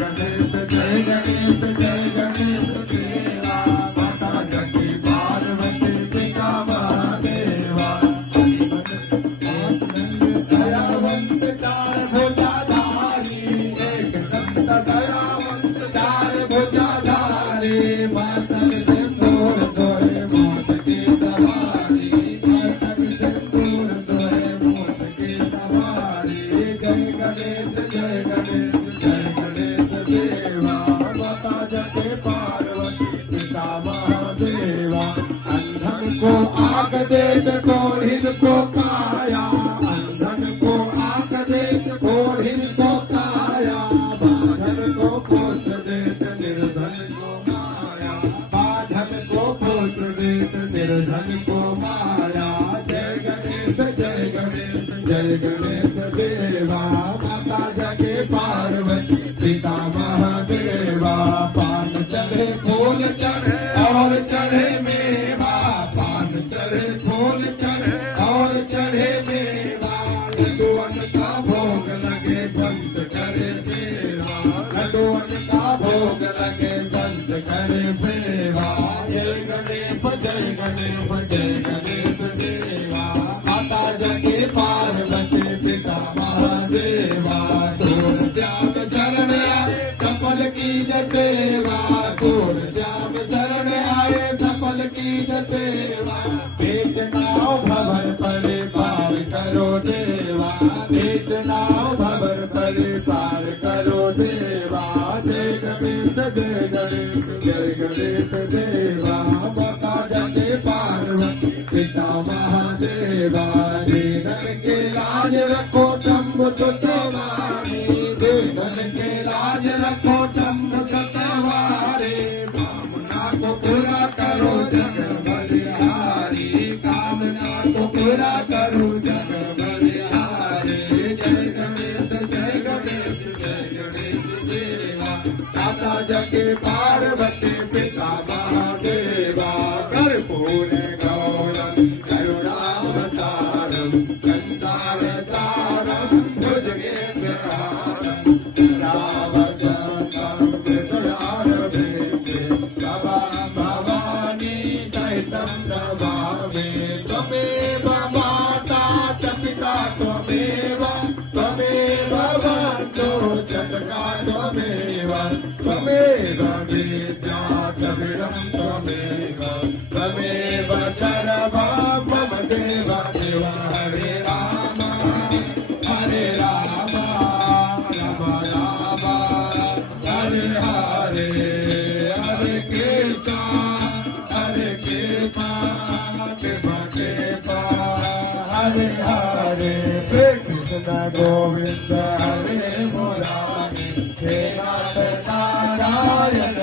गणेश जय गणेश जय गणेश देवा माता जगती पार्वती पिता महादेवा दयावंत चार भुजाधारी एक दंत दयावंत चार भुजाधारी मातल सिंदूर सोहे मोत की सवारी मातल सिंदूर सोहे मोत की सवारी जय गणेश जय गणेश जय गणेश देवा माता जगते पार्वती पिता महादेवा अंधन को आग देत कोढ़िन को काया अंधन को आग देत कोढ़िन को काया बाधन को पोष देत निर्धन को माया बाधन को पोष देत निर्धन को माया जय गणेश जय गणेश जय गणेश देवा माता जगे पार्वती पिता महादेवा पान चढ़े फूल चढ़े और चढ़े मेवा पान चढ़े फूल चढ़े और चढ़े मेवा लड्डूअन का भोग लगे संत करे सेवा लड्डूअन का भोग लगे संत करे सेवा जय गणेश जय गणेश जय गणेश देवा माता जगे पार्वती पिता महादेवा तोर श्याम शरण आए सफल की सेवा तोर श्याम शरण आए सफल की सेवा एक नाव भवर परे पार करो देवा एक नाव भवर परे पार करो देवा जय गणेश जय गणेश जय गणेश देवा माता जगे पार्वती पिता महादेवा देवन के लाज रखो शंभु सतवारे देवन के लाज रखो शंभु सतवारे कामना को पूरा करो जग बलिहारी कामना को पूरा करो जग बलिहारी जय गणेश जय गणेश जय गणेश देवा माता जगे पार्वती पिता महादेवा कर्पूर गौरम करुणावतारम कंदार सारम भुजगेन्द्रहारम रावसंतं विद्यारवेन्द्रे भवा भवानी सहितं नमामि त्वमेव माता च पिता त्वमेव त्वमेव बन्धो च सखा त्वमेव त्वमेव विद्या च वीरं त्वमेव त्वमेव शरणं मम देव देव हरे राम हरे राम राम राम हरे हरे हरे कृष्ण कृष्ण कृष्ण हरे हरे कृष्ण गोविंद हरे मुरारी हे नाथ नारायण